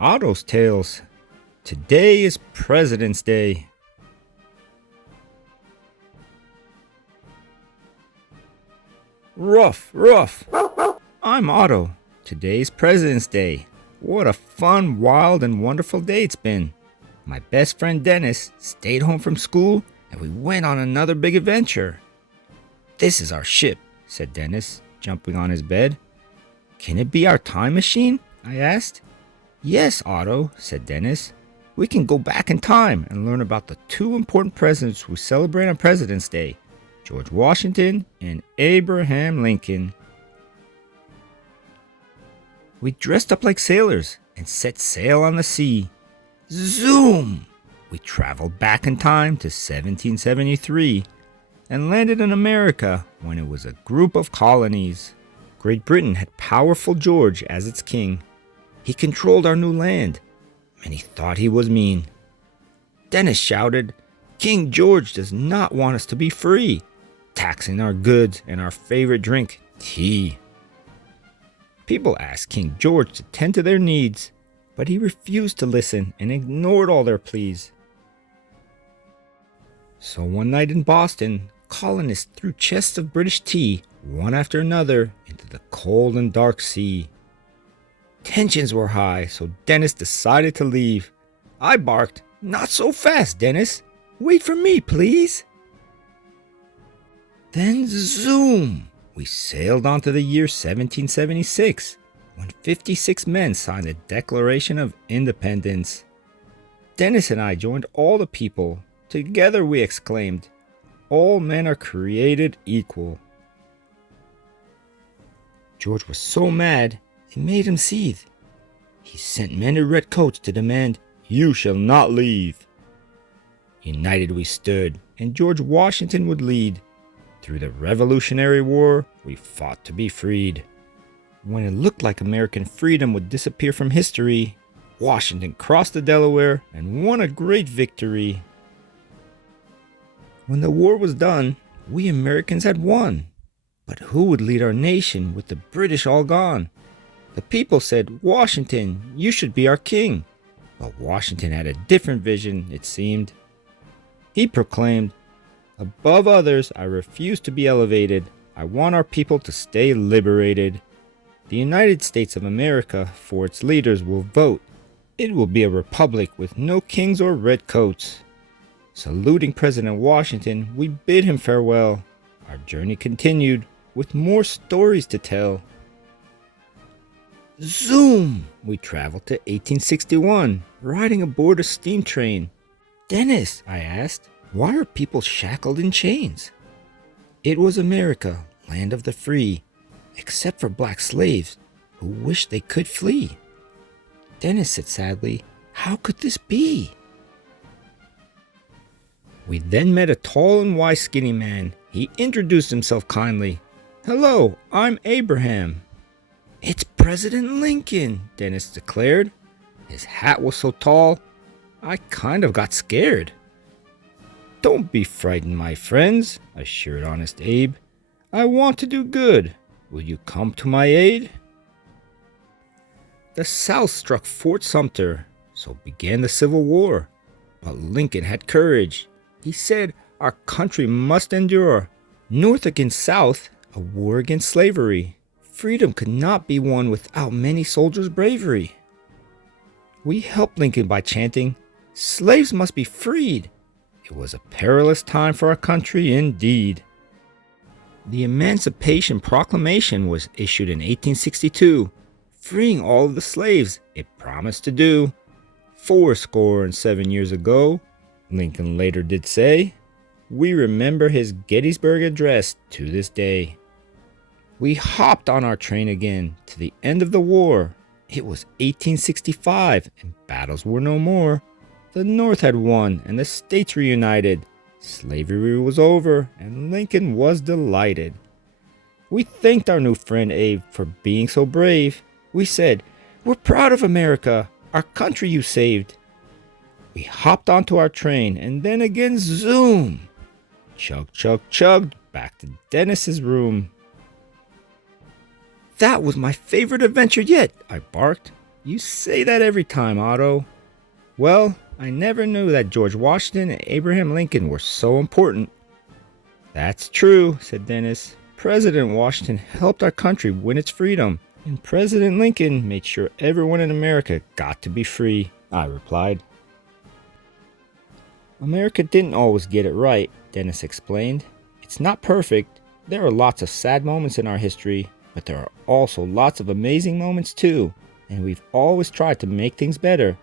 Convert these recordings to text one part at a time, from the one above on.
Otto's Tales. Today is President's Day. Ruff, ruff. I'm Otto. Today's President's Day. What a fun, wild, and wonderful day it's been. My best friend Dennis stayed home from school and we went on another big adventure. This is our ship, said Dennis, jumping on his bed. Can it be our time machine? I asked. Yes, Otto, said Dennis. We can go back in time and learn about the two important presidents we celebrate on President's Day, George Washington and Abraham Lincoln. We dressed up like sailors and set sail on the sea. Zoom! We traveled back in time to 1773 and landed in America when it was a group of colonies. Great Britain had powerful George as its king. He controlled our new land. Many thought he was mean. Dennis shouted, King George does not want us to be free, taxing our goods and our favorite drink, tea. People asked King George to tend to their needs, but he refused to listen and ignored all their pleas. So one night in Boston, colonists threw chests of British tea, one after another, into the cold and dark sea. Tensions were high, so Dennis decided to leave. I barked, Not so fast, Dennis. Wait for me, please. Then zoom! We sailed on to the year 1776, when 56 men signed the Declaration of Independence. Dennis and I joined all the people. Together we exclaimed, All men are created equal. George was so mad, it made him seethe. He sent men in red coats to demand, You shall not leave. United we stood, and George Washington would lead. Through the Revolutionary War, we fought to be freed. When it looked like American freedom would disappear from history, Washington crossed the Delaware and won a great victory. When the war was done, we Americans had won. But who would lead our nation with the British all gone? The people said, Washington, you should be our king. But Washington had a different vision, it seemed. He proclaimed, Above others, I refuse to be elevated. I want our people to stay liberated. The United States of America, for its leaders, will vote. It will be a republic with no kings or redcoats. Saluting President Washington, we bid him farewell. Our journey continued, with more stories to tell. Zoom! We traveled to 1861, riding aboard a steam train. Dennis, I asked, why are people shackled in chains? It was America, land of the free, except for black slaves who wished they could flee. Dennis said sadly, How could this be? We then met a tall and wise skinny man. He introduced himself kindly. Hello, I'm Abraham. It's President Lincoln, Dennis declared. His hat was so tall, I kind of got scared. Don't be frightened, my friends, assured Honest Abe. I want to do good. Will you come to my aid? The South struck Fort Sumter, so began the Civil War. But Lincoln had courage. He said, Our country must endure. North against South, a war against slavery. Freedom could not be won without many soldiers' bravery. We helped Lincoln by chanting, Slaves must be freed. It was a perilous time for our country indeed. The Emancipation Proclamation was issued in 1862, freeing all of the slaves it promised to do. 77 years ago, Lincoln later did say, we remember his Gettysburg Address to this day. We hopped on our train again to the end of the war. It was 1865 and battles were no more. The North had won and the states reunited. Slavery was over and Lincoln was delighted. We thanked our new friend Abe for being so brave. We said, We're proud of America, our country you saved. We hopped onto our train and then again zoom. Chug, chug, chugged back to Dennis's room. That was my favorite adventure yet, I barked. You say that every time, Otto. Well, I never knew that George Washington and Abraham Lincoln were so important. That's true, said Dennis. President Washington helped our country win its freedom, and President Lincoln made sure everyone in America got to be free, I replied. America didn't always get it right, Dennis explained. It's not perfect. There are lots of sad moments in our history, but there are also lots of amazing moments too, and we've always tried to make things better.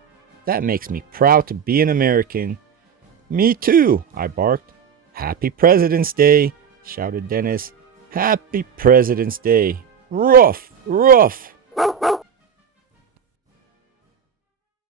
That makes me proud to be an American. Me too, I barked. Happy President's Day, shouted Dennis. Happy President's Day. Ruff, ruff.